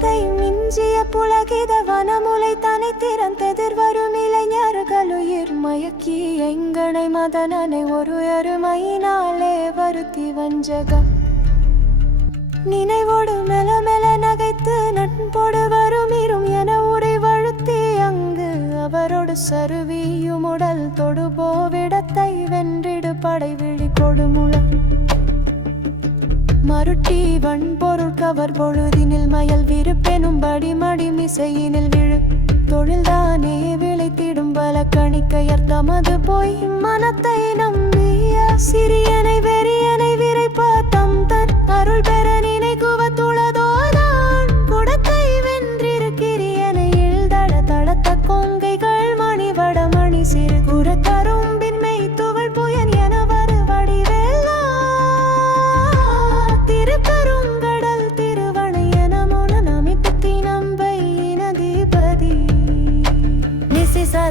மனத்தை மிஞ்சிய புலகித வனமுலை தனை திறந்தெதிர்வரும் இளைஞர்களுயிர் மயக்கி எங்கனை மதனனை ஒரு அருமையினாலே வருத்தி வஞ்சகம் நினைவோடு மெல மெல நகைத்து நட்போடு வரும் இரும் என உரை வழுத்தி அங்கு அவரோடு சருவியும் உடல் தொடுபோவிடத்தை வென்றிடு படை விழி கொடுமுழம் மருட்டி வன்பொருள் கவர் பொழுதினில் மயல் பல கணிக்கையர் தமது போய் மனத்தை நம்பிய சிறியனை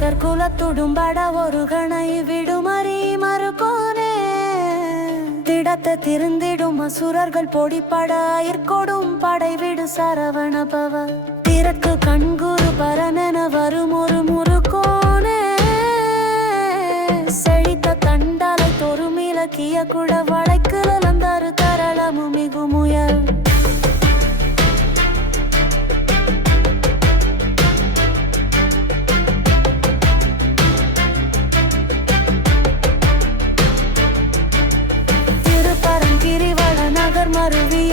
நிசிசரர் குலத்துடும்பட ஒரு கணை விடுமறி மறுகோனே திடத்தை திருந்திடும் அசுரர்கள் பொடிப்பட அயிர்கொடும் படை விடு சரவண பவ திறக்கு கண்குரு பரனென வரும் ஒரு முறுக்கோனே. செழித்த தண்டாலை தொறுமிலக்கிய குட வளைக்கு லந்தாரு தரளமு மிகு முயல் how to